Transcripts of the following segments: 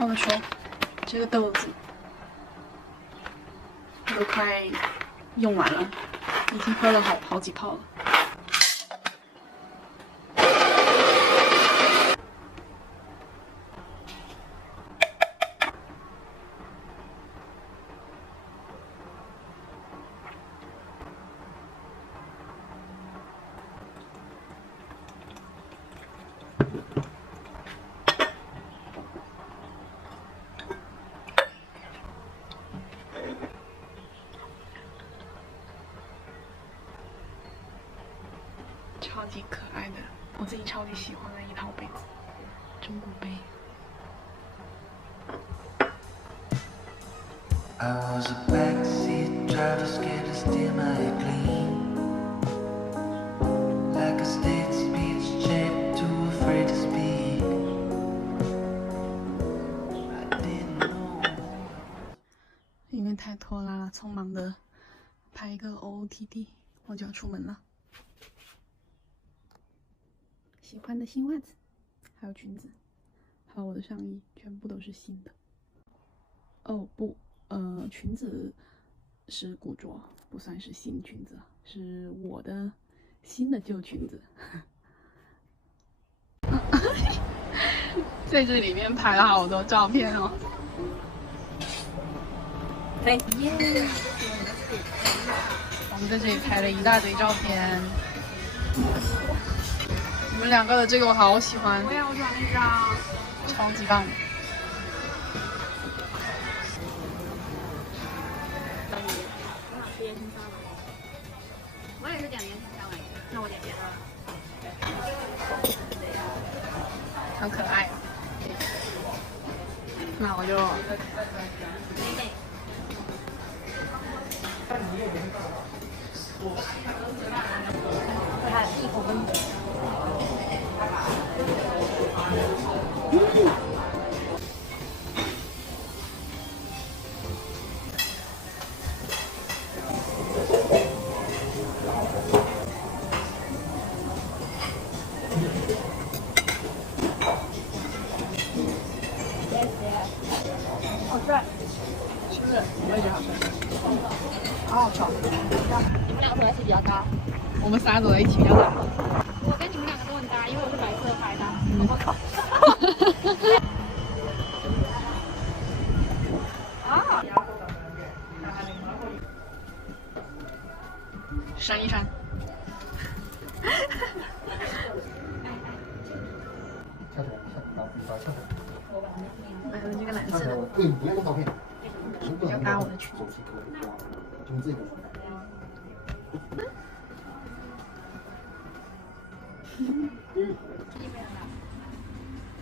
我说，这个豆子都快用完了，已经喝了好几泡了。超级可爱的，我自己超级喜欢的一套杯子，中古杯。I was a backseat driver scared to steer my clean like a state speech champ too afraid to speak. I didn't know. 因为太拖拉了，匆忙的拍一个 OOTD， 我就要出门了。喜欢的新袜子，还有裙子，还有我的上衣，全部都是新的。哦不，裙子是古着，不算是新裙子，是我的新的旧裙子。在这里面拍了好多照片哦。对，我们在这里拍了一大堆照片。你们两个的这个我好喜欢，我也好喜欢那张，超级棒。我也是点盐香来着，那我点别的。好可爱。那我就它一口分。好吃，是不是？我也觉得好吃，好好吃。你们两个走在一起比较高，我们仨走在一起比较大。我跟你们两个都很搭，因为我是白色拍的。我靠！啊！扇一扇。买了这个蓝色的，比较搭我的裙子。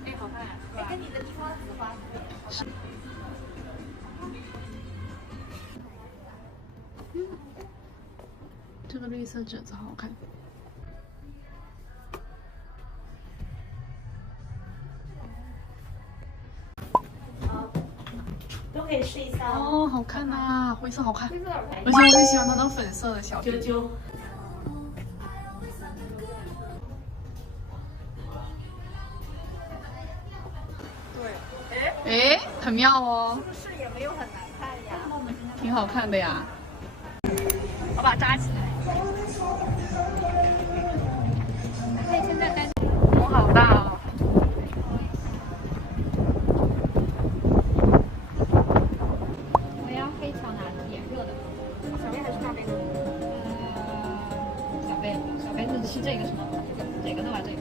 哎，好看呀！哎，跟你的地方紫花是。这个绿色褶子好好看。都可以试一下哦，好看呐、灰色好看，而且我最喜欢它的粉色的小啾啾。哎，很妙哦，是也没有很难看呀，挺好看的呀。我把它扎起来。可以现在单。风好大哦。我要黑巧拿点热的，小杯还是大杯的？小杯，小杯是这个是吗？这个，那把这个。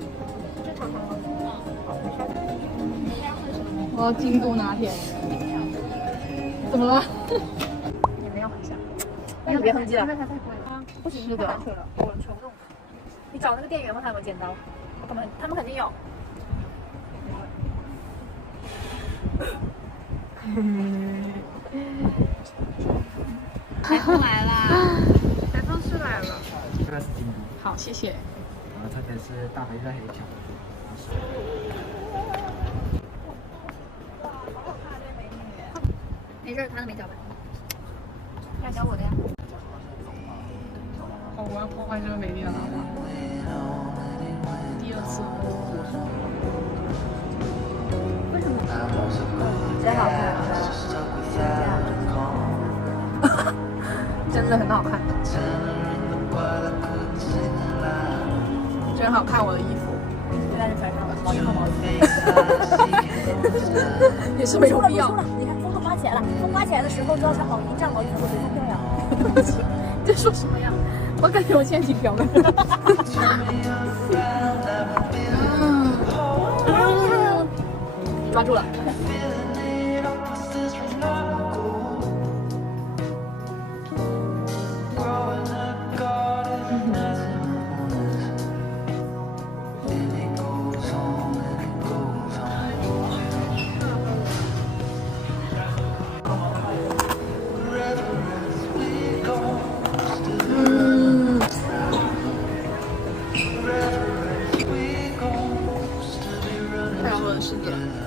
这长长的。嗯，好，没事。你要喝什么？我要京都拿铁。怎么了？也没有很像。那你别哼唧了，因为它太贵了。不行，是的太难吹了，我吹不动。你找那个店员问他有没有剪刀，他们肯定有。台风来啦！台风是来了。这个是京都，好，谢谢。然后这个是大白菜黑巧。没事，他都没搅拌。要搅我的呀。好，我要破坏这个美丽的浪花。第二次。为什么？真好看，真的很好看，真好看我的衣服，就在这穿上了，毛衣和毛衣。也是没有必要。你看风都刮起来了，风刮起来的时候就要穿毛衣，这样毛衣才会随风飘扬。这说什么呀？我感觉我现在挺飘的。抓住了。太阳落的世界。